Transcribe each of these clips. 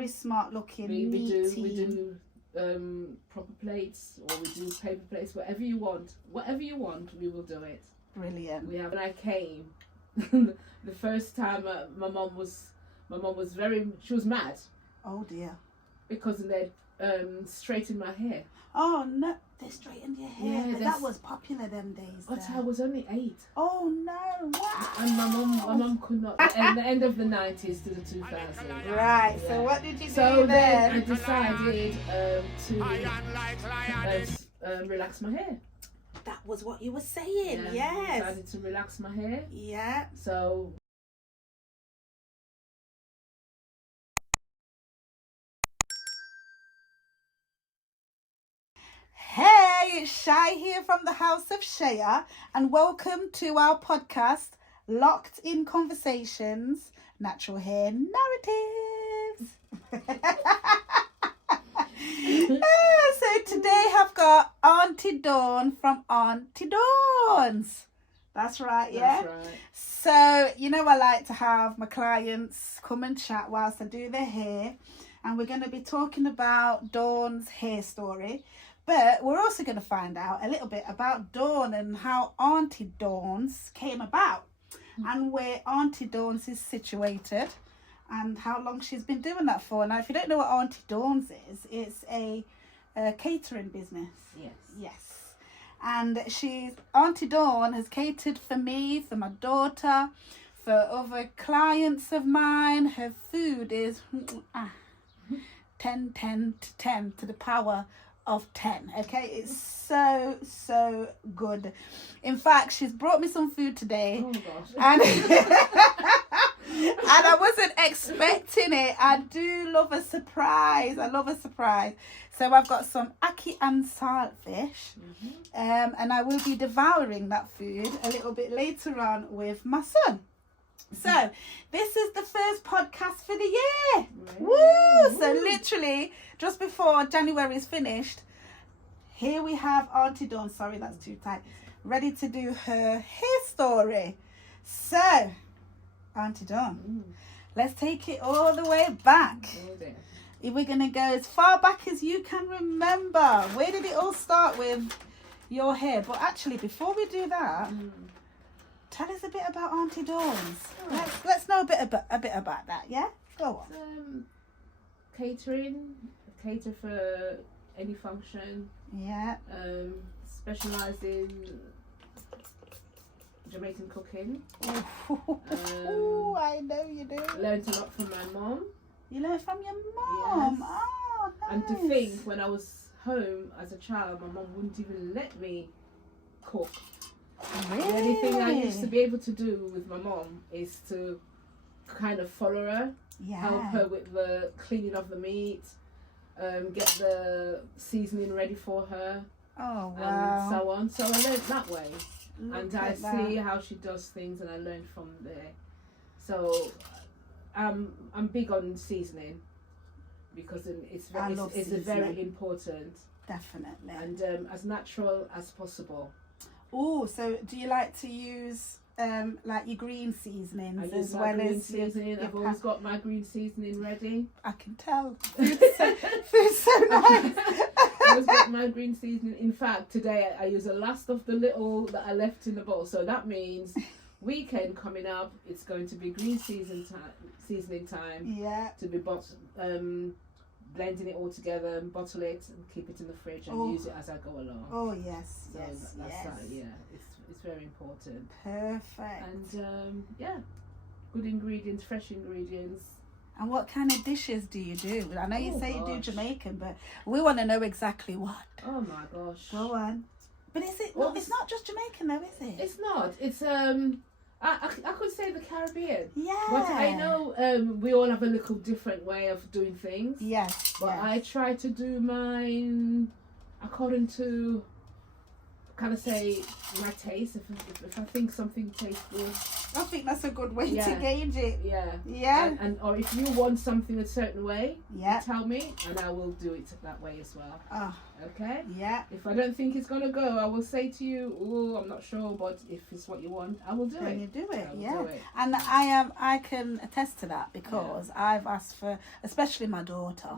very smart looking. We do proper plates, or we do paper plates. Whatever you want, we will do it. Brilliant. When I came, the first time my mum was she was mad. Oh dear. Because they'd straightened my hair. Oh no, they straightened your hair. Yeah, that was popular them days. But I was only 8. Oh no! Wow. And my mum could not. At the end of the 90s to the 2000s. Right. Yeah. So what did you do So then? I decided to relax my hair. That was what you were saying. Yeah, Yes. I decided to relax my hair. Yeah. So. Hey, it's Shay here from the House of Shaya, and welcome to our podcast, Locked in Conversations, Natural Hair Narratives. So today I've got Aunty Dawn from Aunty Dawns. That's right, yeah? That's right. So, you know, I like to have my clients come and chat whilst I do their hair, and we're going to be talking about Dawn's hair story. But we're also going to find out a little bit about Dawn and how Aunty Dawns came about and where Aunty Dawns is situated and how long she's been doing that for. Now, if you don't know what Aunty Dawns is, it's a catering business. Yes. Yes. And Aunty Dawn has catered for me, for my daughter, for other clients of mine. Her food is 10 to 10 to the power of 10. Okay, it's so good. In fact, she's brought me some food today. Oh gosh. And and I wasn't expecting it. I do love a surprise. So I've got some ackee and saltfish, and I will be devouring that food a little bit later on with my son. So this is the first podcast for the year. Woo! So literally just before January is finished, here we have Aunty Dawn. Sorry, that's too tight. Ready to do her hair story. So, Aunty Dawn, let's take it all the way back. We're going to go as far back as you can remember. Where did it all start with your hair? But actually, before we do that, tell us a bit about Aunty Dawns. Let's know a bit about that. Yeah, go on. Cater for any function. Yeah. Specialise in Jamaican cooking. I know you do. Learned a lot from my mom. You learned from your mom. Yes. Oh, nice. And to think, when I was home as a child, my mom wouldn't even let me cook. Really? The only thing I used to be able to do with my mom is to kind of follow her, help her with the cleaning of the meat, get the seasoning ready for her, oh wow, and so on. So I learned that way. Look and I see how she does things, and I learned from there. So I'm big on seasoning because it's very important. Definitely. And as natural as possible. Oh, so do you like to use like your green seasonings as well as seasoning? I've always got my green seasoning ready. I can tell. Food's so nice. I always got my green seasoning. In fact, today I use the last of the little that I left in the bowl. So that means weekend coming up, it's going to be green seasoning time. Yeah. To be blending it all together and bottle it and keep it in the fridge and use it as I go along. Oh yes, so yes, it's very important. Perfect. And good ingredients, fresh ingredients. And what kind of dishes do you do? I know you say you do Jamaican, but we want to know exactly what. Oh my gosh. Go on. But is it? Well, it's not just Jamaican though, is it? It's not. It's I could say the Caribbean. Yeah. But I know we all have a little different way of doing things. Yes. But I try to do mine according to kind of say my taste. If I think something tastes good, I think that's a good way Yeah. to gauge it. Yeah. Yeah. And or if you want something a certain way, Yeah. tell me and I will do it that way as well. Oh, Okay? yeah. If I don't think it's going to go, I will say to you, oh, I'm not sure, but if it's what you want, I will do Then it. you do it, I will yeah. do it. And I can attest to that because I've asked for, especially my daughter.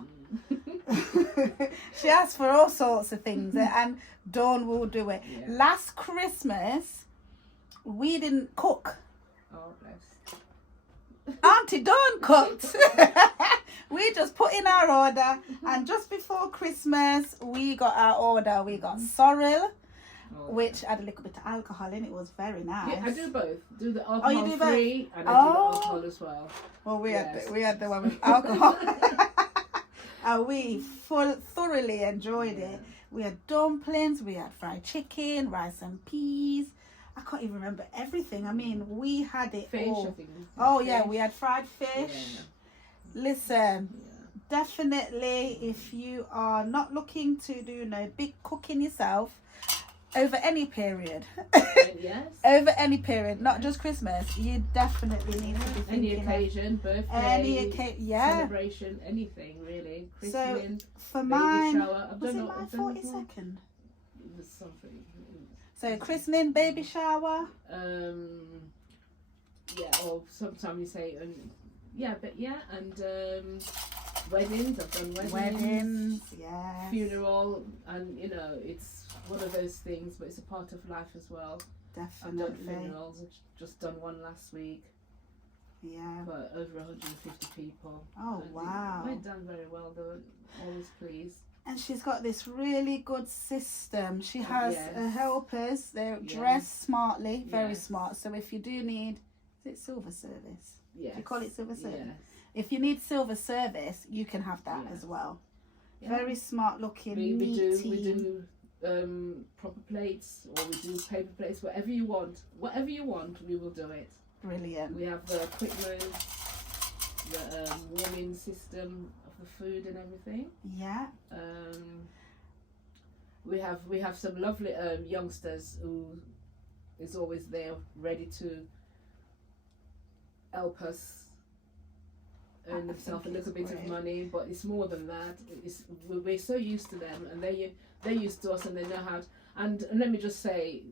She asks for all sorts of things, and Dawn will do it. Yeah. Last Christmas, we didn't cook. Oh, bless. Aunty Dawn cooked. We just put in our order, and just before Christmas, we got our order. We got sorrel, which had a little bit of alcohol in it. It was very nice. Yeah, I do both. Do the alcohol you do both? free and I do the alcohol as well. Well, we Yes. had the one with alcohol. And we thoroughly enjoyed it. We had dumplings, we had fried chicken, rice and peas. I can't even remember everything. I mean, we had it Fish, all. I think. Oh, Fish. yeah, we had fried fish. Yeah. Listen, definitely if you are not looking to do no big cooking yourself, over any period, Yes. over any period, not just Christmas, you definitely need to be thinking Any of occasion, birthday, any occasion, yeah. celebration, anything really. So Christening, for baby mine, shower. I've was it done my I've done 42nd? it was something. So christening, baby shower. Yeah, or sometimes you say, and weddings. I've done Weddings, yeah. funeral, and it's one of those things, but it's a part of life as well. I've done Definitely. funerals. I've just done one last week, Yeah. but over 150 people. Oh, And wow. It went down very well. They were always pleased. And she's got this really good system. She has Yes. helpers. They're Yes. dressed smartly, very Yes. smart. So if you do need, is it silver service? Yes. Do you call it silver service? Yes. If you need silver service, you can have that Yes. as well. Yeah. Very smart looking, We neat do team. proper plates, or we do paper plates, whatever you want, we will do it. Brilliant. We have the equipment, the warming system of the food and everything. Yeah. We have some lovely youngsters who is always there, ready to help us earn I themselves a think little it's bit of great. money. But it's more than that. We're so used to them, and they're used to us, and they know how. And let me just say,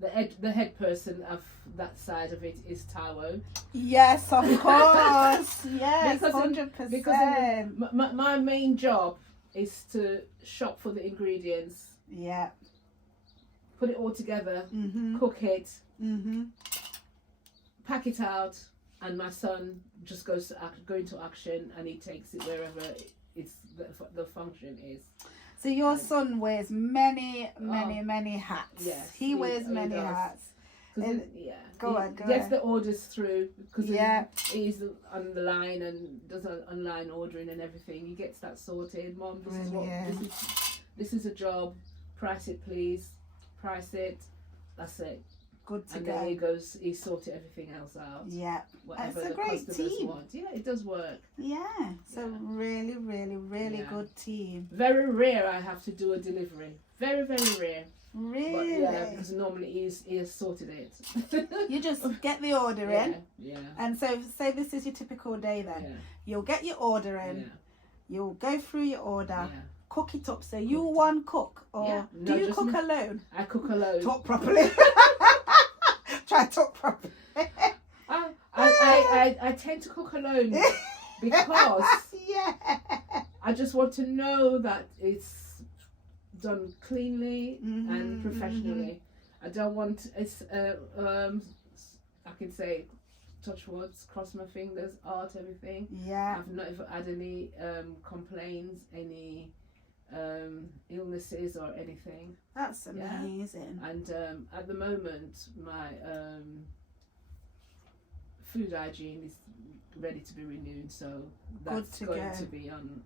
the head person of that side of it is Taiwo. Yes, of course. Yes, Because 100%. my main job is to shop for the ingredients, Yeah. put it all together, Mhm. cook it, Mhm. pack it out, and my son just goes to go into action, and he takes it wherever it's the function is. So your son wears many hats. Yes, he wears he many does. hats. And, Go he on, go gets on. the orders through because Yeah. he's on the line and does online ordering and everything. He gets that sorted. Mom, Brilliant. this is a job. Price it, please. Price it. That's it. Good to And go. then he sorted everything else out. Yeah. Whatever It's a the great customers team. want. Yeah, it does work. Yeah. So really Yeah. good team. Very rare I have to do a delivery. Very, very rare. Really. But yeah, because normally he has sorted it. You just get the order in. Yeah. And so say this is your typical day then. Yeah. You'll get your order in. Yeah. You'll go through your order. Yeah. Cook it up. So you Cook it one cook or Yeah. do No, you just cook me. alone? I cook alone. Talk properly. Try to talk properly. I tend to cook alone because Yeah. I just want to know that it's done cleanly and professionally. I don't want it's I can say touch words, cross my fingers, art, everything. Yeah. I've not ever had any complaints, any illnesses or anything. That's Yeah. amazing. And at the moment, my food hygiene is ready to be renewed, so that's to going go. to be on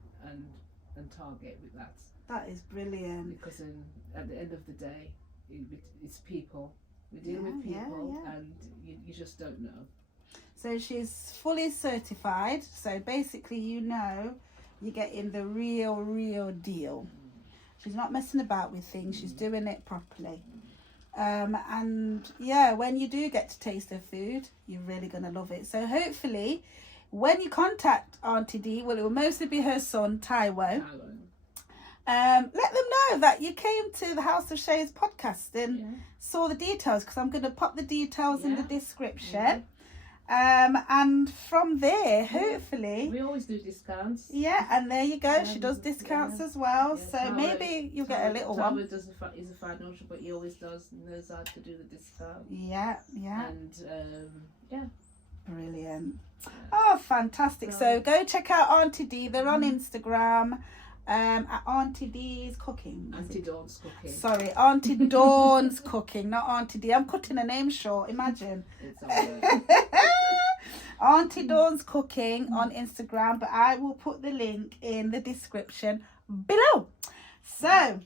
target with that. That is brilliant. Because at the end of the day, it's people. We deal with Yeah, people, yeah. and you just don't know. So she's fully certified. So basically, you're getting the real deal. She's not messing about with things. She's doing it properly. And yeah, when you do get to taste her food, you're really going to love it. So hopefully when you contact Auntie D, well, it will mostly be her son, Taiwo. Let them know that you came to the House of Shades podcast and saw the details, because I'm going to pop the details in the description. And from there, hopefully, we always do discounts. Yeah, and there you go. She does discounts as well. So Tara, maybe you'll get a little one. He's a financial, but he always knows how to do the discount. Yeah. And brilliant. Oh, fantastic! So go check out Auntie D. They're on Instagram. At Auntie D's Cooking. Aunty Dawns Cooking. Sorry, Aunty Dawns Cooking, not Auntie D. I'm cutting a name short, imagine. It's all right. Aunty Dawns Cooking on Instagram, but I will put the link in the description below. So,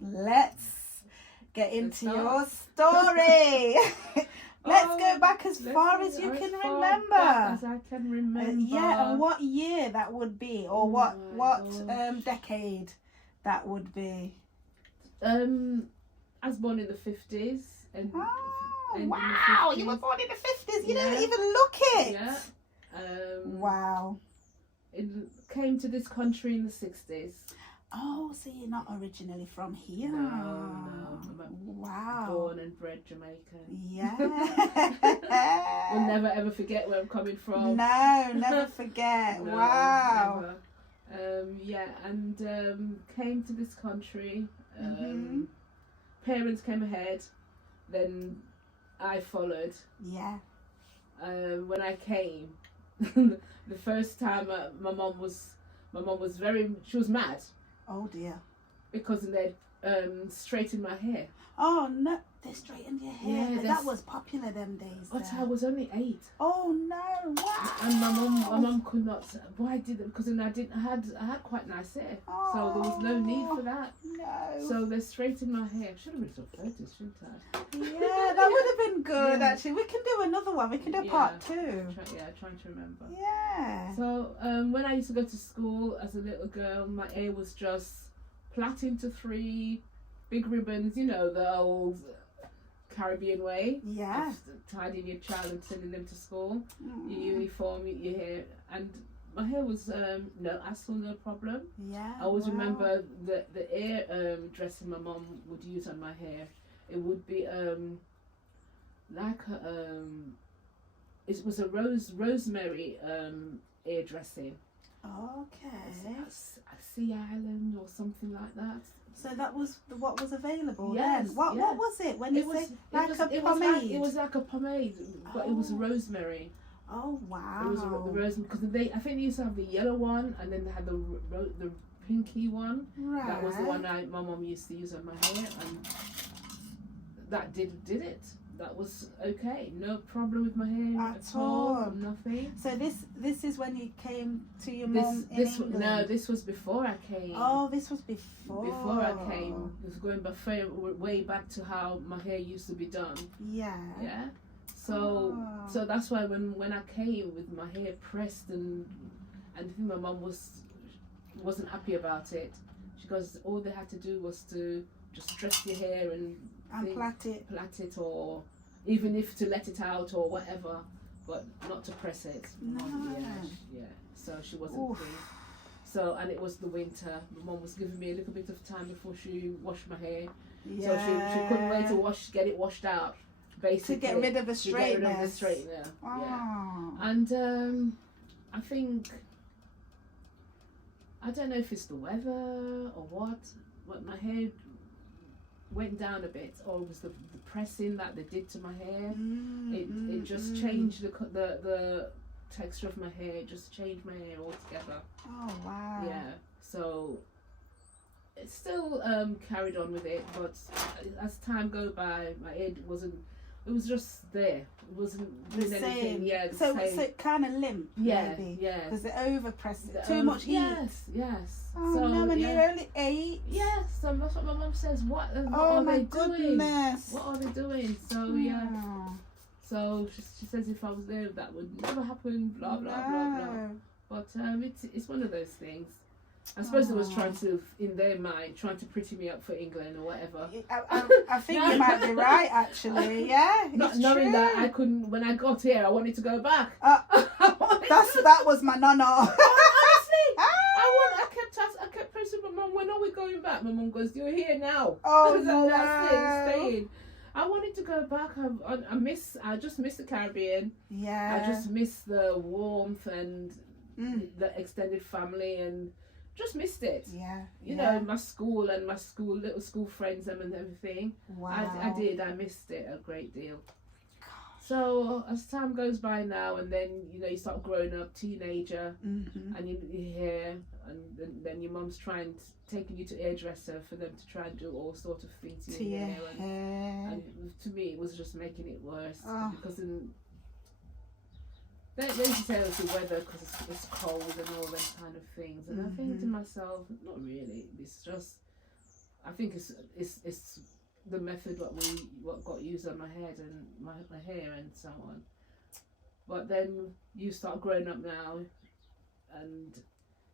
let's get into your story. Let's go back as far as you can remember. As I can remember. Yeah, and what year that would be, or what decade that would be. I was born in the 50s. And wow, you were born in the 50s. You don't even look it. Yeah. Wow. It came to this country in the 60s. Oh, so you're not originally from here? No. Wow. Born and bred Jamaican. Yeah. We'll never ever forget where I'm coming from. No, never forget. No, wow. Never. And came to this country. Parents came ahead, then I followed. Yeah. When I came, the first time my mum was she was mad. Oh dear. Because they straightened my hair. Oh no, they straightened your hair. Yeah, but that was popular them days. But I was only 8. Oh no! Wow. And my mum could not. Why didn't? Because then I had quite nice hair, so there was no need for that. No. So they straightened my hair. Should have been some photos, shouldn't I? Yeah, that would have been good actually. We can do another one. We can do part 2. Trying to remember. Yeah. So when I used to go to school as a little girl, my hair was just plait into 3 big ribbons. You know, the old Caribbean way. Yeah. Tidying your child and sending them to school. Your uniform, your hair, and my hair was no hassle, no problem. Yeah. I always remember the hair dressing my mum would use on my hair. It would be like it was a rosemary hair dressing. Okay. A sea island or something like that. So that was what was available then. What was it when you say a pomade? It was like a pomade, but it was rosemary. Oh wow! It was the rosemary because I think they used to have the yellow one, and then they had the pinky one. Right. That was the one my mum used to use on my hair, and that did it. That was okay. No problem with my hair at all. Nothing. So this is when you came to your mum in England? No, this was before I came. Oh, this was before. Before I came. It was going way back to how my hair used to be done. Yeah. Yeah. So that's why when I came with my hair pressed and I think my mum wasn't happy about it. She goes, all they had to do was to just dress your hair and plait it, or even if to let it out or whatever, but not to press it. No. Yeah. So she wasn't free. So, and it was the winter. My mum was giving me a little bit of time before she washed my hair. Yeah. So she couldn't wait to get it washed out. Basically, to get rid of the straightness. Oh. Yeah. And I think, I don't know if it's the weather or what, but my hair went down a bit, or it was the pressing that they did to my hair. It just changed the texture of my hair. It just changed my hair altogether. Oh wow! Yeah. So it still carried on with it, but as time go by, my hair wasn't. It was just there. It wasn't doing anything. Yeah. So it kind of limp. Yeah. Maybe. Yeah. Because it overpressed it. Too much heat. Yes. Oh so, no, when you're only 8. Yes, so that's what my mum says. What are they doing? What are they doing? So yeah. So she says if I was there, that would never happen. Blah blah blah blah. But it's one of those things. I suppose they was trying to, in their mind, trying to pretty me up for England or whatever. I think you might be right, actually. Yeah, Not knowing that I couldn't. When I got here, I wanted to go back. That was my no. Honestly, I kept pressing my mum. When are we going back? My mum goes, "You're here now." Oh no, that's it. Staying. I wanted to go back. I just miss the Caribbean. Yeah. I just miss the warmth and the extended family and just missed it. Yeah. You know, my school and little school friends and everything. Wow. I did. I missed it a great deal. So as time goes by now, and then you start growing up, teenager, and you're here, and then your mum's taking you to hairdresser for them to try and do all sorts of things to your hair, and to me it was just making it worse because they used to say it was the weather because it's cold and all them kind of things, and I think to myself, not really. It's just, I think it's the method what got used on my head and my hair and so on. But then you start growing up now, and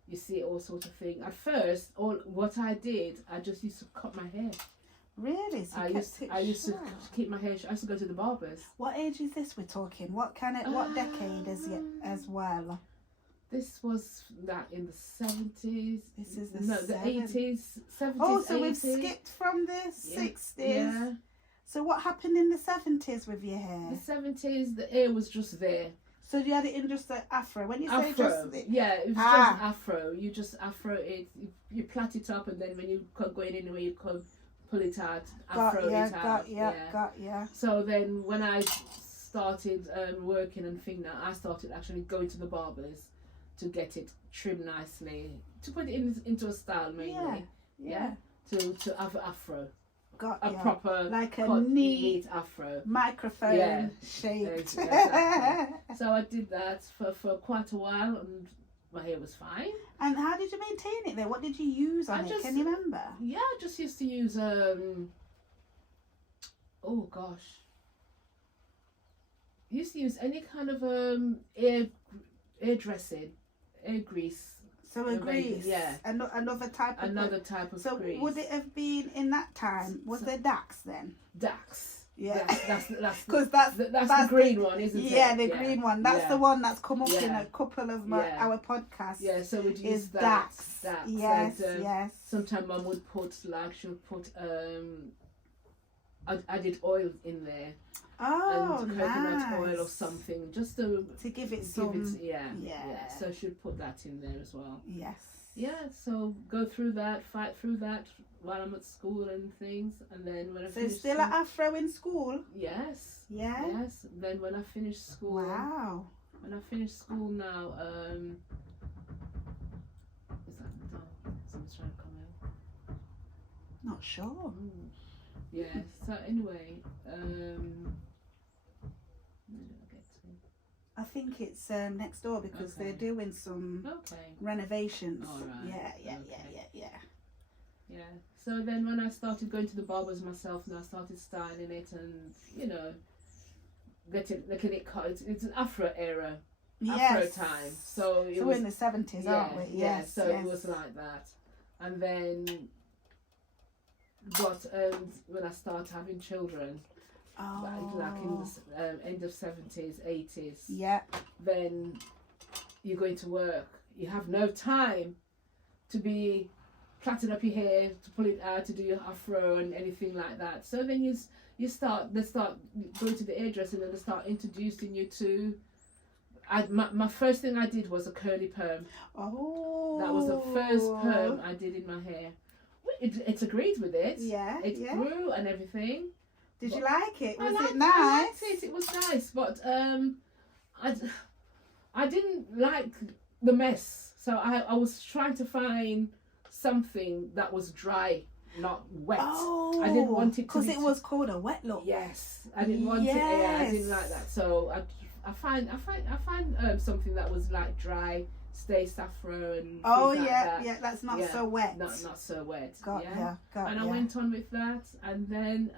you see all sorts of things. At first, what I did, I just used to cut my hair. Really? So I used to keep my hair. I used to go to the barbers. What age is this we're talking? What decade is it as well? This was that in the 70s. This is the 80s, 70s. Oh, so 80s. we've skipped from the 60s. Yeah. So what happened in the 70s with your hair? The 70s, the hair was just there. So you had it in just an afro. When you say afro, just yeah, it was just afro. You just afro it. You plait it up, and then when you go in anyway, you can pull it out, afro it out. Got ya. So then when I started working and things, I started actually going to the barbers to get it trimmed nicely, to put it into a style mainly. Yeah. To have afro. Got a proper, like a neat afro, microphone shaped. Exactly. So I did that for quite a while, and my hair was fine. And how did you maintain it then? What did you use on it? Can you remember? Yeah, I just used to use oh gosh, used to use any kind of air dressing, air grease. So a grease, yeah. Another type of grease. So would it have been in that time? Was there Dax then? Dax. Yeah. Because that's the green one, isn't it? Yeah, the green one. That's the one that's come up in a couple of our podcasts. Yeah, so we'd use Dax. Yes, and, yes. Sometimes Mum would put she'll put added oil in there. Oh, and coconut oil or something, just to give it some. Yeah. So she'd put that in there as well. Yes. Yeah. So go through that, fight through that while I'm at school and things, and then when I finish still an afro in school. Yes. Yeah. Yes. Then when I finish school. Wow. When I finish school now, is that the door? Someone's trying to come out. Not sure. Yeah. So anyway, where did I get to? I think it's next door because they're doing some renovations. All right. Yeah. So then when I started going to the barbers myself, and I started styling it, and getting it cut. It's an afro era. Afro time. So we're in the 70s, aren't we? Yes. So it was like that, and then. But when I started having children, like in the end of 70s, 80s, then you're going to work. You have no time to be plaiting up your hair, to pull it out, to do your afro and anything like that. So then they start going to the hairdresser, and then they start introducing you to. My first thing I did was a curly perm. Oh. That was the first perm I did in my hair. It agreed with it. Yeah. It grew and everything. Did you like it? Was it nice? I nice? liked it. It was nice, but I didn't like the mess. So I was trying to find something that was dry, not wet. Oh, I didn't want it because it was called a wet look. Yes, I didn't want it. Yeah, I didn't like that. So I find something that was like dry. Stay afro and that's not so wet. Not so wet. Got ya. I went on with that, and then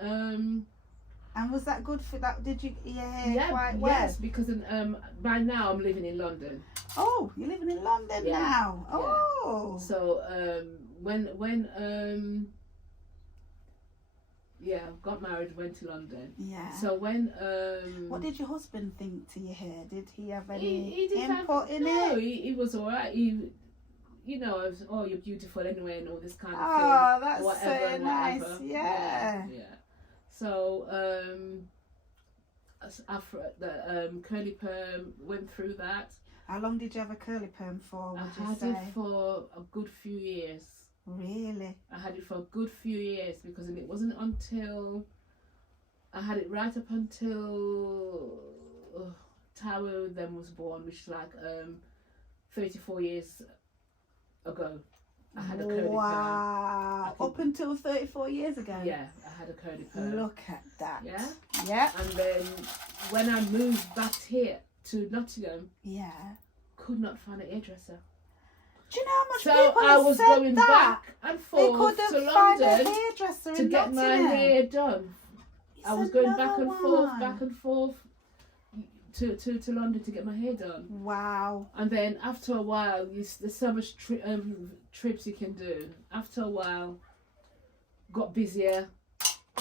And was that good for that? Did you your hair quite well? Yes, because by now I'm living in London. Oh, you're living in London now. Oh. So when got married, went to London. Yeah. So when what did your husband think to your hair? Did he have any he input in it? No, he was alright. He, you know, I was, oh, you're beautiful anyway, and all this kind of thing. Oh, that's whatever, so nice. whatever. Yeah. So after the curly perm, went through that. How long did you have a curly perm for? I had it for a good few years. Really? I had it for a good few years because it wasn't until I had it right up until Tower then was born, which is like 34 years ago. I had a curly perm. Wow. Up until 34 years ago? Yeah, I had a curly perm. Look at that. Yeah? Yeah. And then when I moved back here to Nottingham, could not find a hairdresser. Do you know how much So people I was said going that? back and forth to London to get my hair done. I was going back and forth to London to get my hair done. Wow. And then after a while, there's so much trips you can do. After a while, got busier,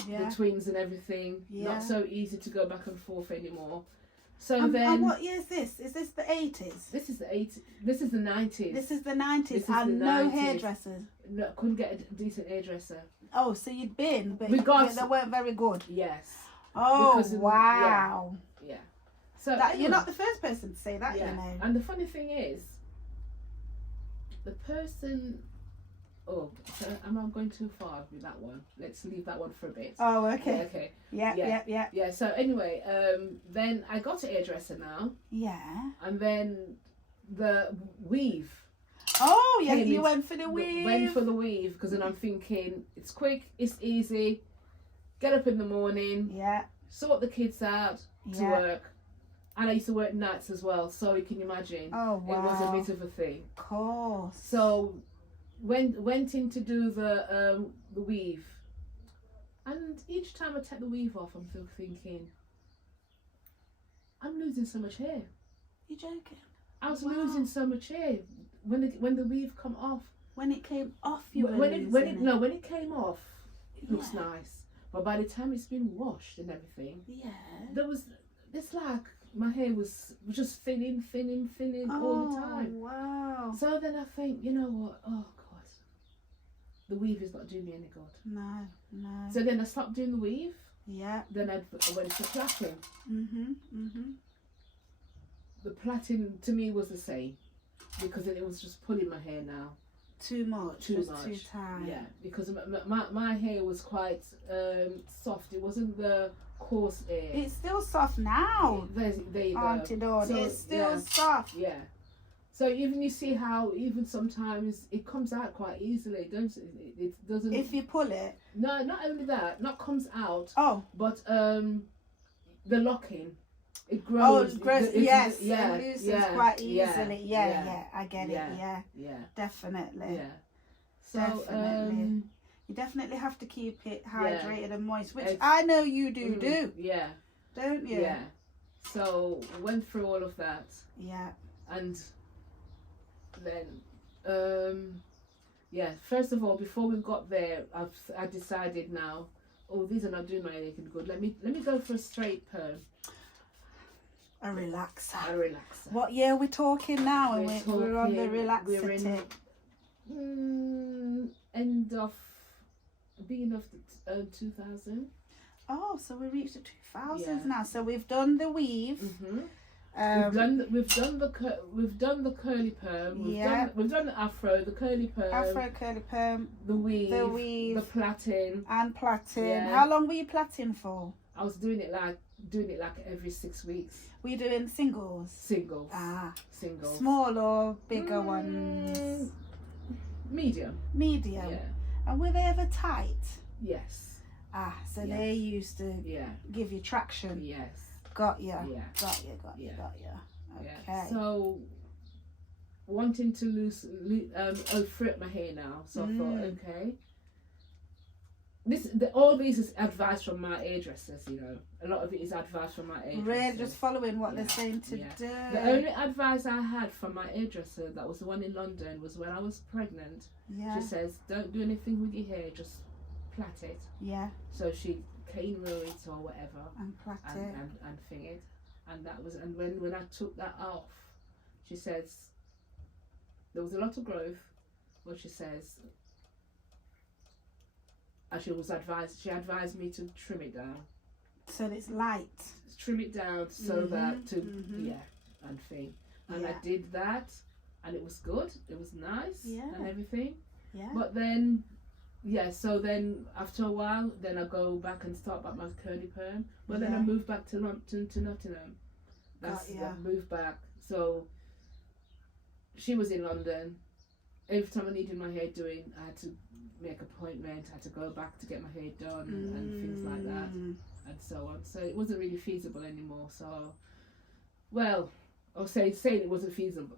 the twins and everything. Not so easy to go back and forth anymore. So and what year is this? Is this the 80s? This is the 80s. This is the 90s. This is the 90s, and no hairdressers. No, couldn't get a decent hairdresser. Oh, so you'd been, but, they weren't very good. Yes. Oh, wow. Yeah. So you're not the first person to say that, you know. And the funny thing is, the person. Oh, so am I going too far with that one? Let's leave that one for a bit. Oh, okay. Yeah, okay. Yeah. Yeah. So anyway, then I got a hairdresser now. Yeah. And then the weave. Oh, yeah. You went for the weave. Went for the weave because then I'm thinking it's quick, it's easy. Get up in the morning. Yeah. Sort the kids out to work. And I used to work nights as well, so you can imagine. Oh, wow. It was a bit of a thing. Of course. So went in to do the weave, and each time I take the weave off, I'm still thinking, I'm losing so much hair. You're joking? I was losing so much hair when the weave come off. When it came off, you were when losing it came off, it looks nice, but by the time it's been washed and everything, it's like my hair was just thinning all the time. Wow. So then I think, you know what? Oh God, the weave is not doing me any good. No. So then I stopped doing the weave. Yeah. Then I went to plaiting. The plaiting to me was the same because it was just pulling my hair now. Too much. Too tight. Yeah, because my hair was quite soft. It wasn't the coarse hair. It's still soft now. There you go. Aunty Dawns. So, it's still soft. Yeah. So even you see how even sometimes it comes out quite easily, don't it? It doesn't. If you pull it. No, not only that. Not comes out. Oh. But the locking. It grows. Oh, it grows. Yes. It loosens quite easily. Yeah. I get it. Yeah. Definitely. Yeah. So definitely. You definitely have to keep it hydrated and moist, which I know you do. Yeah. Don't you? Yeah. So went through all of that. Yeah. And then first of all, before we got there, I decided now, these are not doing my hair good. Let me go for a straight perm. A relaxer. What year are we talking now? We're on the relaxer tip. Beginning of the 2000. Oh, so we reached the 2000s now. So we've done the weave. We've done the curly perm. We've done the afro, the curly perm. Curly perm. The weave. The plaiting. And plaiting. Yeah. How long were you plaiting for? I was doing it like every 6 weeks. Were you doing singles? Singles. Singles. Small or bigger ones? Medium. Yeah. And were they ever tight? Yes. So they used to give you traction. Yes. Got you. Got you. Okay. So wanting to frit my hair now, so I thought, okay, all these is advice from my hairdressers, you know. A lot of it is advice from my hairdressers. Really, just following what they're saying to do. The only advice I had from my hairdresser, that was the one in London, was when I was pregnant. Yeah. She says, don't do anything with your hair, just plait it. Yeah. So she cane roll it or whatever. And plait it. And thing it. And that was, and when I took that off, she says, there was a lot of growth, but she says, she advised me to trim it down. So it's light. Trim it down so that and thing. And I did that, and it was good. It was nice and everything. Yeah. But then, so then after a while, then I go back and start back my curly perm. But then I moved back to Nottingham. I moved back. So she was in London. Every time I needed my hair doing, I had to make appointment. I had to go back to get my hair done and things like that, and so on. So it wasn't really feasible anymore. So, well, or saying it wasn't feasible.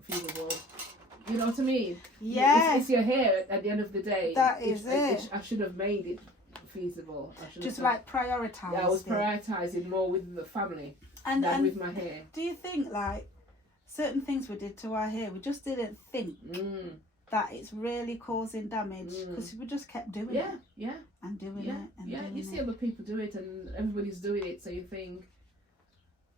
You know what I mean? Yeah. It's your hair at the end of the day. That is it. I should have made it feasible. Just like prioritise. Yeah, I was prioritising more with the family than with my hair. Do you think like certain things we did to our hair, we just didn't think that it's really causing damage because we just kept doing it. And doing it. And doing you see other people do it and everybody's doing it, so you think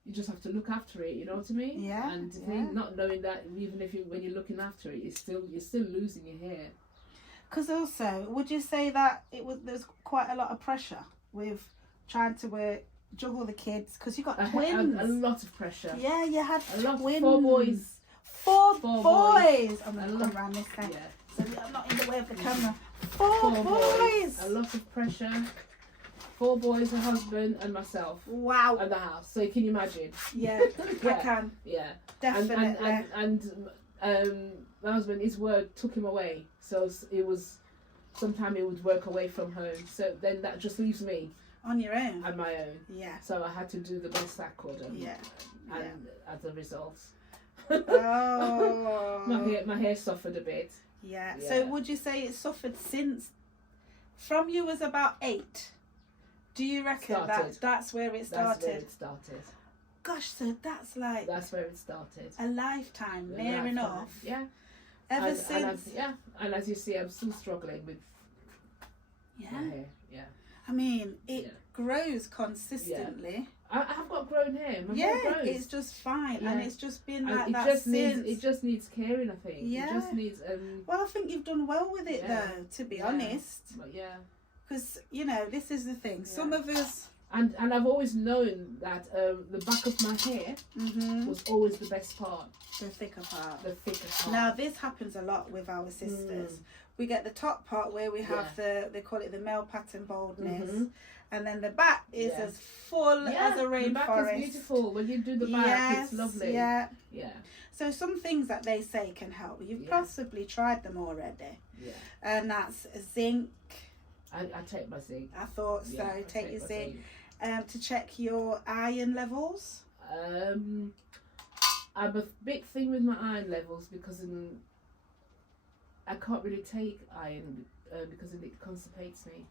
you just have to look after it, you know what I mean? Yeah. And think, not knowing that even when you're looking after it, you're still losing your hair. Because also, would you say that there's quite a lot of pressure with trying to juggle the kids because you got twins? A lot of pressure. Yeah, you had twins. 4 boys. Four boys. I'm going to come around this side. So I'm not in the way of the camera. Four boys. A lot of pressure. 4 boys, a husband, and myself. Wow. And the house. So you can imagine. Yeah, I can. Yeah. Definitely. And my husband, his work took him away. So it was, sometimes he would work away from home. So then that just leaves me. On your own? On my own. Yeah. So I had to do the best I could. And as a result. Oh. my hair suffered a bit. Yeah. So would you say it suffered since, from you was about 8? Do you reckon that's where it started? That's where it started. Gosh, so that's where it started. A lifetime, near enough. Yeah. Ever since. And as you see, I'm still struggling with my hair. Yeah. I mean, it grows consistently. I have got grown hair. My hair grows. It's just fine, and it's just been like that since. It just needs caring, I think. Yeah. It just needs. Well, I think you've done well with it though, to be honest. But because this is the thing. Some of us. And I've always known that the back of my hair was always the best part. The thicker part. The thicker part. Now this happens a lot with our sisters. We get the top part where we have they call it the male pattern baldness. And then the back is as full as a rainforest. The back is beautiful. When you do the back, it's lovely. Yeah. So some things that they say can help. You've possibly tried them already. Yeah. And that's zinc. I take my zinc. I thought so. Take your zinc. To check your iron levels. I'm a bit thin with my iron levels because I can't really take iron because it constipates me.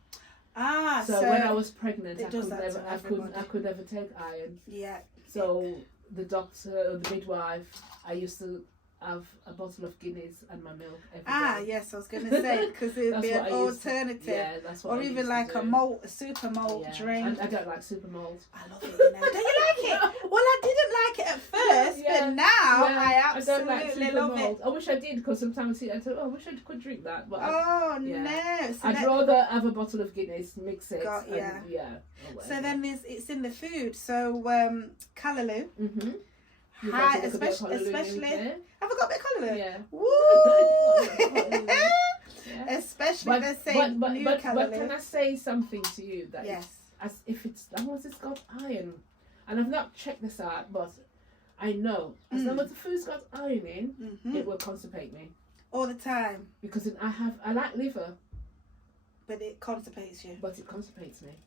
So when I was pregnant, I could never take iron. Yeah. So the doctor, the midwife, I used to have a bottle of Guinness and my milk every day. Yes, I was going to say, because it would be an alternative. Yeah, that's what I used to do. Or even like a super malt drink. I don't like super malt. I love it, Don't you like it? Well, I didn't like it at first, but now I absolutely don't like super love malt. it. I wish I did, because sometimes I thought, I wish I could drink that. But no. So I'd rather have a bottle of Guinness, mix it. So then it's in the food. So callaloo. Especially. Have I got a bit of callaloo? Yeah. Woo! Especially the same new callaloo. But can I say something to you that as long as it's got iron, and I've not checked this out, but I know as long as the food's got iron in, it will constipate me all the time. Because I like liver, but it constipates you. But it constipates me.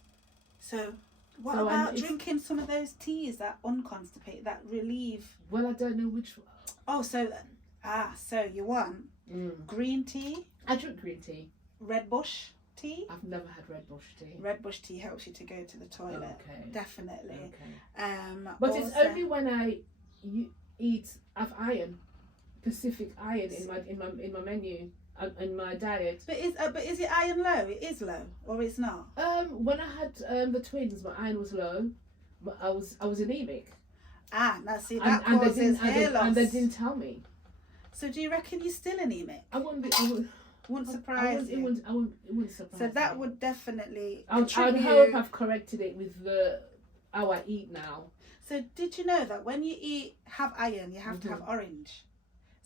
So. What about drinking some of those teas that unconstipate, that relieve? Well, I don't know which one. Oh, so you want green tea? I drink green tea. Red bush tea. I've never had red bush tea. Red bush tea helps you to go to the toilet. Okay. Definitely. Okay. But it's only when I've iron, Pacific iron in my menu. In my diet. But is your iron low? It is low, or it's not? When I had the twins, my iron was low, but I was anemic. Now see that causes hair loss. And they didn't tell me. So do you reckon you're still anemic? Wouldn't surprise you. It wouldn't surprise. So that would definitely. I'd hope I've corrected it with how I eat now. So did you know that when you have iron, you have to have orange?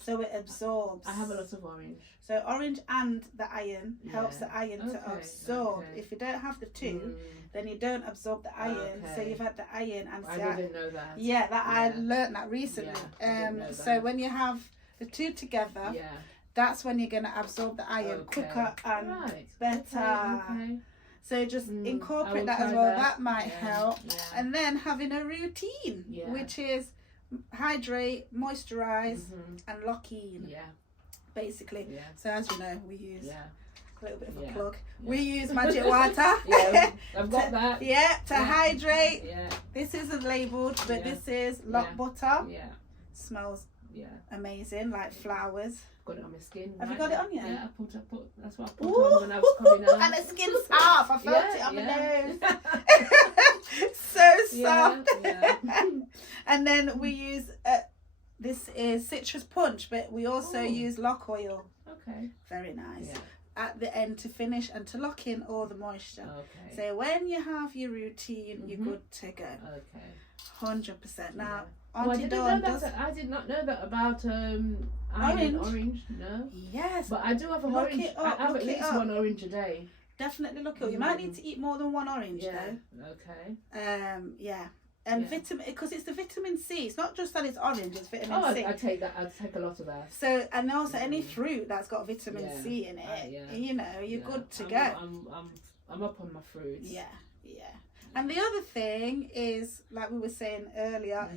So it absorbs. I have a lot of orange. So orange and the iron helps the iron to absorb. Okay. If you don't have the two, then you don't absorb the iron. Okay. So you've had the iron and I didn't know that. Yeah, I learned that recently. So when you have the two together, that's when you're going to absorb the iron quicker and better. Okay. So just incorporate that as well. That might help. Yeah. And then having a routine, which is hydrate, moisturize, and lock in. Yeah. Basically. Yeah. So as you know, we use a little bit of a plug. Yeah. We use magic water. I've got that. To hydrate. Yeah. This isn't labelled, but this is Loc butter. Yeah. Smells amazing, like flowers. Got it on my skin. Have you got it on you? Yeah, I put. That's what I put on when I was coming out. And the skin's soft. I felt it on my nose. So soft. Yeah. And then we use this is citrus punch, but we also use lock oil. Okay. Very nice. Yeah. At the end to finish and to lock in all the moisture. Okay. So when you have your routine, you're good to go. Okay. 100%. Now, Aunty Dawns I did not know that about orange. No. Yes. But I do have I have at least one orange a day. Definitely look it up. You might need to eat more than one orange though. Okay. Yeah. And vitamin, because it's the vitamin C. It's not just that it's orange, it's vitamin C. I take that. I take a lot of that. So, and also any fruit that's got vitamin C in it, you know, you're good to go. I'm up on my fruits. Yeah. And the other thing is, like we were saying earlier,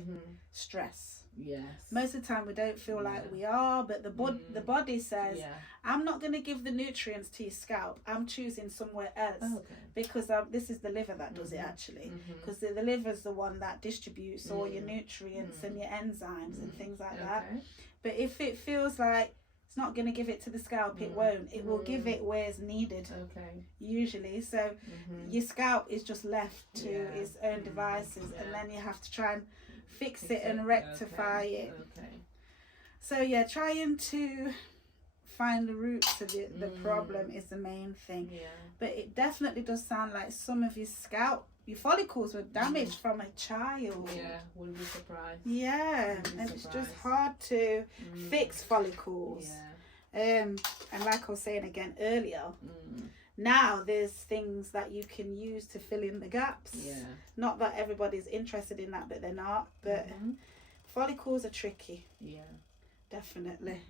stress. Yes. Most of the time we don't feel like we are, but the body says, I'm not going to give the nutrients to your scalp. I'm choosing somewhere else because this is the liver that does it actually. Because the liver's the one that distributes all your nutrients and your enzymes and things like that. But if it feels like it's not going to give it to the scalp, it won't. It will give it where it's needed. Usually. So your scalp is just left to its own devices, and then you have to try and fix it and rectify it. So trying to find the roots of it, the problem is the main thing. But it definitely does sound like some of your scalp, your follicles were damaged from a child. Wouldn't be surprised. And it's just hard to fix follicles. And like I was saying again earlier, now there's things that you can use to fill in the gaps. Not that everybody's interested in that, but they're not. But follicles are tricky. Definitely.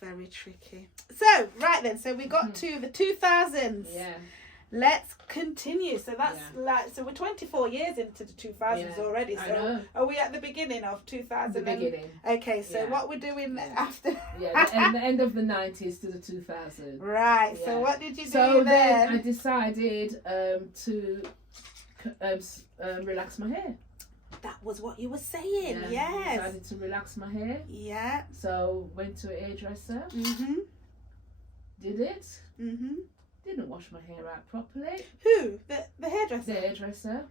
Very tricky. So right then, so we got to the 2000s. Let's continue. So that's so we're 24 years into the 2000s already. So are we at the beginning of 2000? The beginning. Okay, so what we're doing after? The end of the 90s to the 2000s. Right. So what did you do then? then? I decided to relax my hair. That was what you were saying. Yes. I decided to relax my hair. Yeah. So went to a hairdresser. Did it. Didn't wash my hair out properly. Who? The hairdresser? The hairdresser.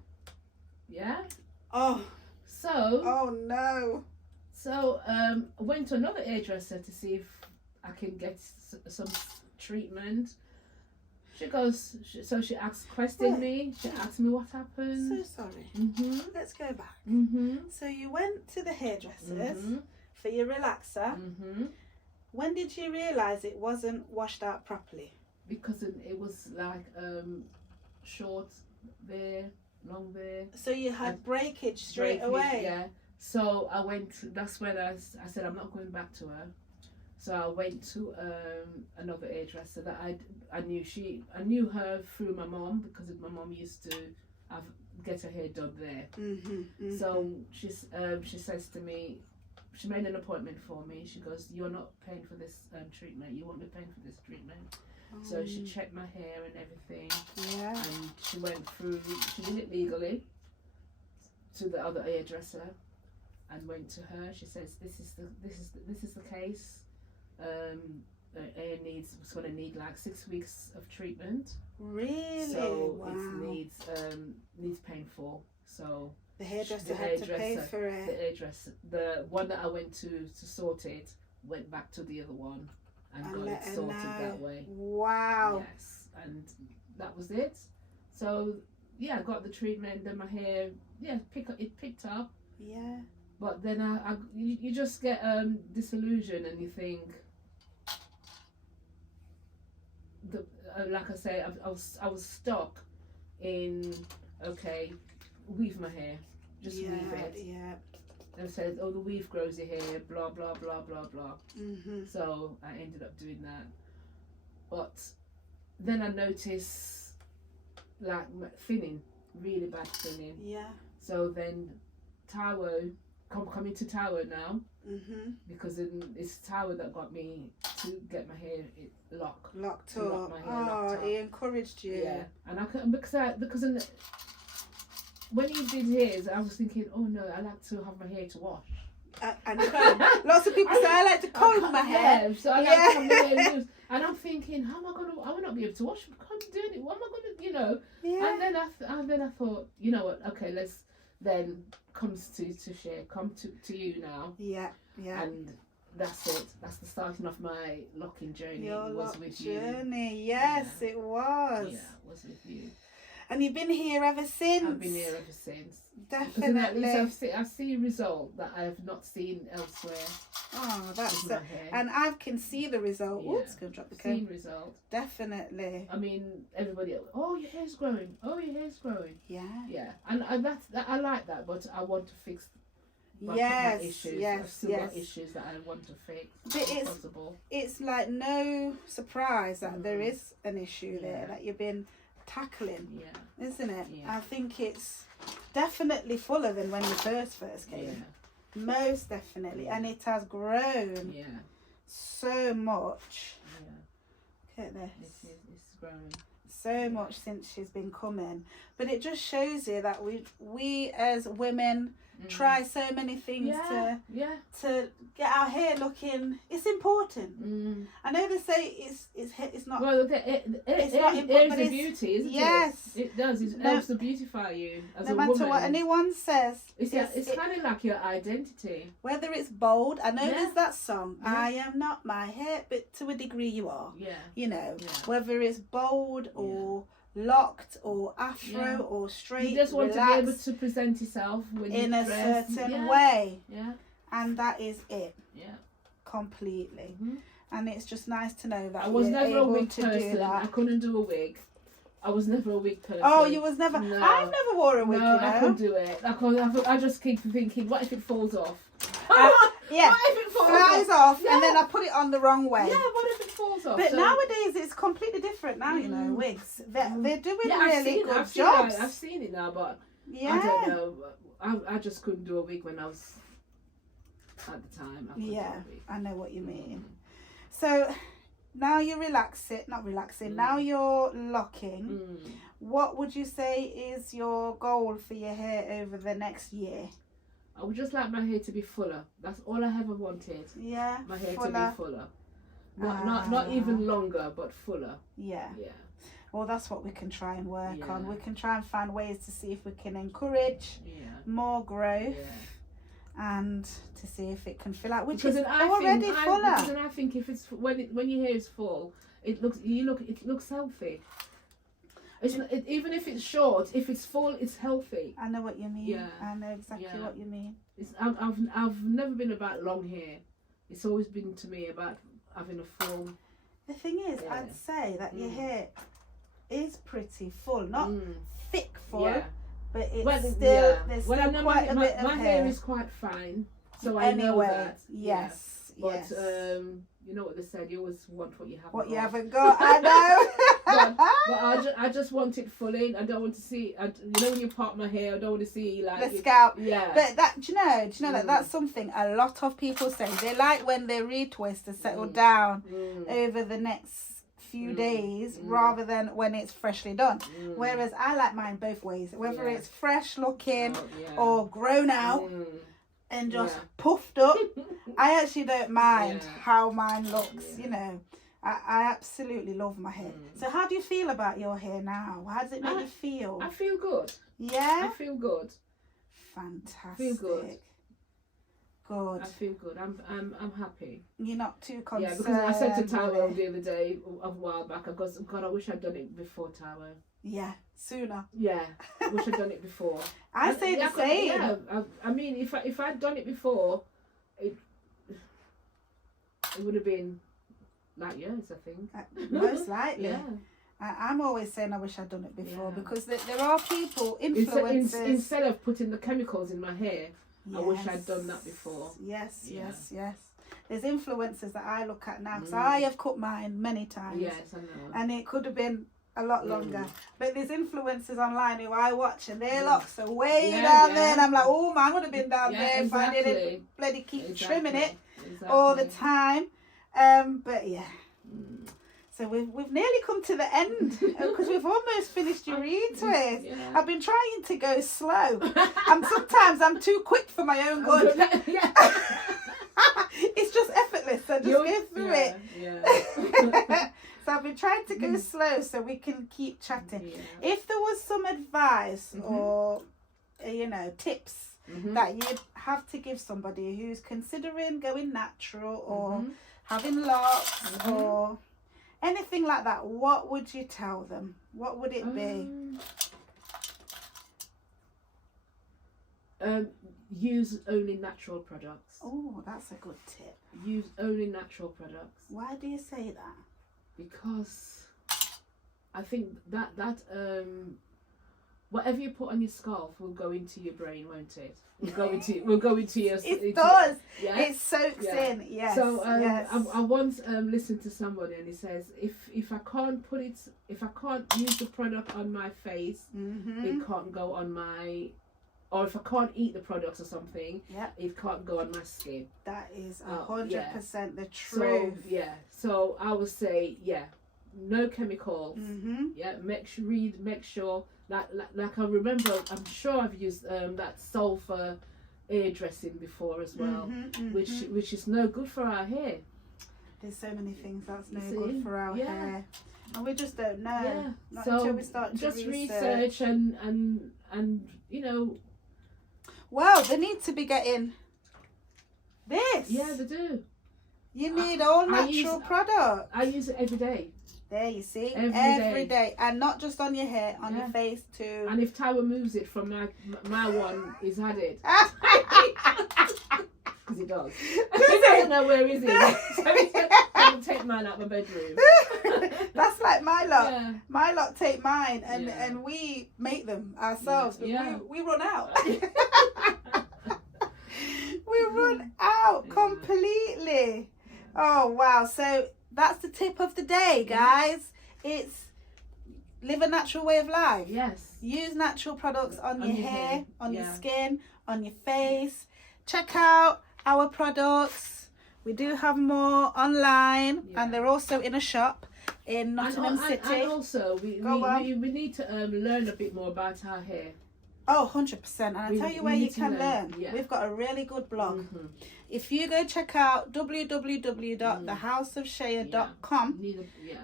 Yeah. Oh. So. Oh no. So I went to another hairdresser to see if I can get some treatment. She questioned me. She asked me what happened. So sorry. Let's go back. So you went to the hairdressers for your relaxer. When did you realise it wasn't washed out properly? Because it was like short there, long there. So you had breakage straight away? Yeah. So I went, that's when I said I'm not going back to her. So I went to another hairdresser that I knew her through my mom, because my mom used to get her hair done there. So she says to me, she made an appointment for me. She goes, "You're not paying for this treatment. You won't be paying for this treatment." So she checked my hair and everything. Yeah. And she went through. She did it legally to the other hairdresser, and went to her. She says, "This is the case. Hair it's going to need like 6 weeks of treatment. Really? So Wow. it needs paying for. So the hairdresser had to pay for it. The hairdresser, the one that I went to sort it, went back to the other one and got it sorted that way. Wow. Yes, and that was it. So yeah, I got the treatment. Then my hair, picked up. Yeah. But then you just get disillusioned, and you think, like I say, I was stuck in, okay, weave my hair, just weave it. Yeah. And said, oh, the weave grows your hair, blah blah blah blah blah. Mm-hmm. So I ended up doing that. But then I noticed like thinning, really bad thinning. Yeah. So then Taiwo, coming to Taiwo now. Mm-hmm. Because it's Taiwo that got me to get my hair locked up. Locked he encouraged you. Yeah, and I could because when he did his, I was thinking, oh no, I like to have my hair to wash. And lots of people say I like to comb my hair. So I like to have my hair loose. And I'm thinking, how am I gonna? I will not be able to wash. I can't do it. What am I gonna? Yeah. And then I thought, you know what? Okay, let's then comes to share. Come to you now. Yeah. Yeah. And that's it. That's the starting of my locking journey. Your was with you. journey. Yes, it was. Yeah, it was with you. And you've been here ever since. I've been here ever since. Definitely. I see a result that I have not seen elsewhere. Oh, that's with my hair. and I can see the result. Yeah. Oops, gonna drop the cone. Seen result. Definitely. I mean, everybody. Oh, your hair's growing. Oh, your hair's growing. Yeah. Yeah, and I like that, but I want to fix. My issues. I've still got issues that I want to fix. But it's like no surprise that there is an issue there that you've been tackling, isn't it? I think it's definitely fuller than when you first came. Most definitely, and it has grown so much. Look at this. It's grown so much since she's been coming, but it just shows you that we as women try so many things to get our hair looking. It's important. I know they say it's not. Well, it's not important, but it's beauty, isn't it? Yes, it does. It helps to beautify you as a woman. No matter what anyone says, it's kind of like your identity. Whether it's bold, I know there's that song. I am not my hair, but to a degree you are. Yeah. You know, whether it's bold or locked or afro or straight, you just want to be able to present yourself in a certain way, and that is it, completely. And it's just nice to know that I was never a wig person. I couldn't do a wig. I was never a wig person. Oh, you was never. No. I've never wore a wig. No, I couldn't do it. I just keep thinking, what if it falls off? Yeah, what if it flies off and then I put it on the wrong way. Yeah, what if it falls off? But nowadays it's completely different now, you know, wigs. They're doing really good jobs. I've seen it now, but I don't know. I just couldn't do a wig when I was at the time. I know what you mean. So now you're now you're locking. What would you say is your goal for your hair over the next year? I would just like my hair to be fuller. That's all I ever wanted. Yeah. My hair to be fuller. Not even longer, but fuller. Yeah. Yeah. Well, that's what we can try and work on. We can try and find ways to see if we can encourage more growth and to see if it can fill out, which is already fuller. Because then I think if it's when your hair is full, it looks healthy. Even if it's short, if it's full, it's healthy. I know what you mean. Yeah. I know exactly what you mean. I've never been about long hair. It's always been to me about having a full. The thing is, I'd say that your hair is pretty full, not thick full, but it's still there's still quite a bit of hair. My hair is quite fine, so I know that. Yes. But you know what they said, you always want what you haven't got. What you haven't got, I know. but I just want it full in. I don't want to see, you know when you part my hair, I don't want to see like the scalp. Yeah. But do you know that that's something a lot of people say. They like when they retwist to settle down over the next few days rather than when it's freshly done. Whereas I like mine both ways, whether it's fresh looking or grown out and just puffed up. I actually don't mind how mine looks, you know. I absolutely love my hair. So how do you feel about your hair now? How does it make you feel? I feel good. Yeah? I feel good. Fantastic. I feel good. Good. I feel good. I'm happy. You're not too concerned. Yeah, because I said to Tyrone the other day, a while back, I go, God, I wish I'd done it before, Tyrone. Yeah, sooner. Yeah, I wish I'd done it before. I say the same. Yeah, I mean, if I'd done it before, it would have been like years, I think. Most likely. Yeah. I'm always saying I wish I'd done it before because there are people, influencers. Instead of putting the chemicals in my hair, I wish I'd done that before. Yes. There's influencers that I look at now because I have cut mine many times. Yes, I know. And it could have been a lot longer. But there's influencers online who I watch and their locks are way down there. And I'm like, oh, mine would have been down there if I didn't bloody keep trimming it all the time. But yeah. So we've nearly come to the end because we've almost finished your retwist. Yeah. I've been trying to go slow. And sometimes I'm too quick for my own good. It's just effortless. I just go through it. Yeah. So I've been trying to go slow so we can keep chatting. Yeah. If there was some advice or, you know, tips that you'd have to give somebody who's considering going natural or having locks or anything like that, what would you tell them? What would it be? Use only natural products. Oh, that's a good tip. Use only natural products. Why do you say that? Because I think that whatever you put on your scalp will go into your brain, won't it? Will go into your. It does. It soaks in. Yes. So I once listened to somebody and he says if I can't use the product on my face, it can't go on my. Or if I can't eat the products or something, it can't go on my skin. That is 100% the truth. So I would say, no chemicals. Make sure. Like I remember, I'm sure I've used that sulfur air dressing before as well, which is no good for our hair. There's so many things that's no good for our hair, and we just don't know. Not until we start to just research and you know. Well, they need to be getting this. Yeah, they do. You need all natural products. I use it every day. There you see, every day, and not just on your hair, on your face too. And if Tyler moves it from my one, he's had it. Because he does. He doesn't know where he's in. So he's going to take mine out my bedroom. That's like my lot. Yeah. My lot take mine, and we make them ourselves. Yeah. We run out. We run out completely. Oh wow! So that's the tip of the day, guys. It's live a natural way of life. Yes. Use natural products on your hair, on your skin, on your face. Check out our products. We do have more online, and they're also in a shop in Nottingham City. And also, we need to learn a bit more about our hair. Oh, 100%. And I'll tell you where you can learn. Yeah. We've got a really good blog. If you go check out www.thehouseofshea.com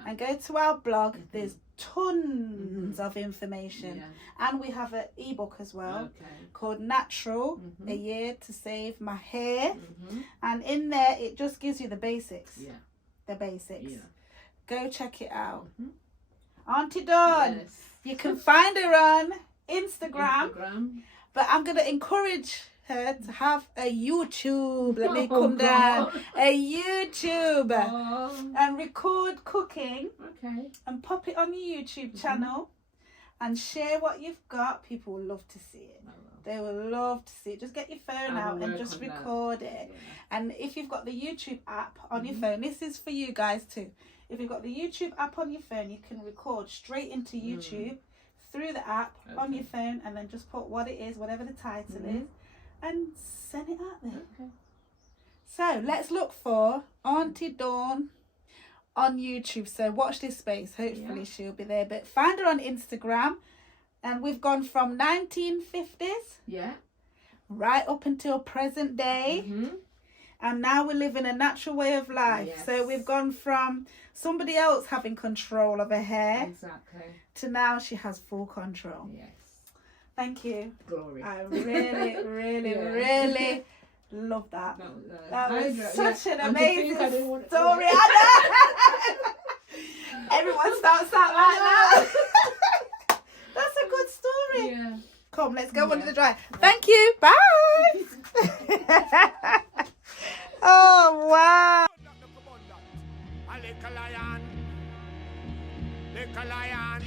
and go to our blog, there's tons of information. Yeah. And we have an ebook as well called Natural, A Year to Save My Hair. And in there, it just gives you the basics. Yeah. The basics. Yeah. Go check it out. Aunty Dawn, you can find her on Instagram. But I'm going to encourage her to have a YouTube. Let me come down. A YouTube. And record cooking. And pop it on your YouTube channel. And share what you've got. People will love to see it. They will love to see it. Just get your phone out and just record it. And if you've got the YouTube app on your phone, this is for you guys too. If you've got the YouTube app on your phone, you can record straight into YouTube through the app on your phone, and then just put what it is, whatever the title is, and send it out there. So let's look for Aunty Dawn on YouTube. So watch this space. Hopefully she'll be there. But find her on Instagram. And we've gone from 1950s. Yeah. Right up until present day. And now we're living a natural way of life. Yes. So we've gone from somebody else having control of her hair. Exactly. To now she has full control. Yes. Thank you. Glory. I really, really love that. That was such an amazing story. Everyone starts out like that. That's a good story. Yeah. Come, let's go under the dry. Thank you. Bye. Oh, wow. A little lion,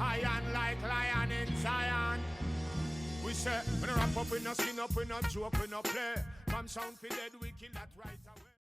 iron like lion in Zion. We say, when I wrap up, we no skin up, we no joke, we no play. From sound for dead, we kill that right away.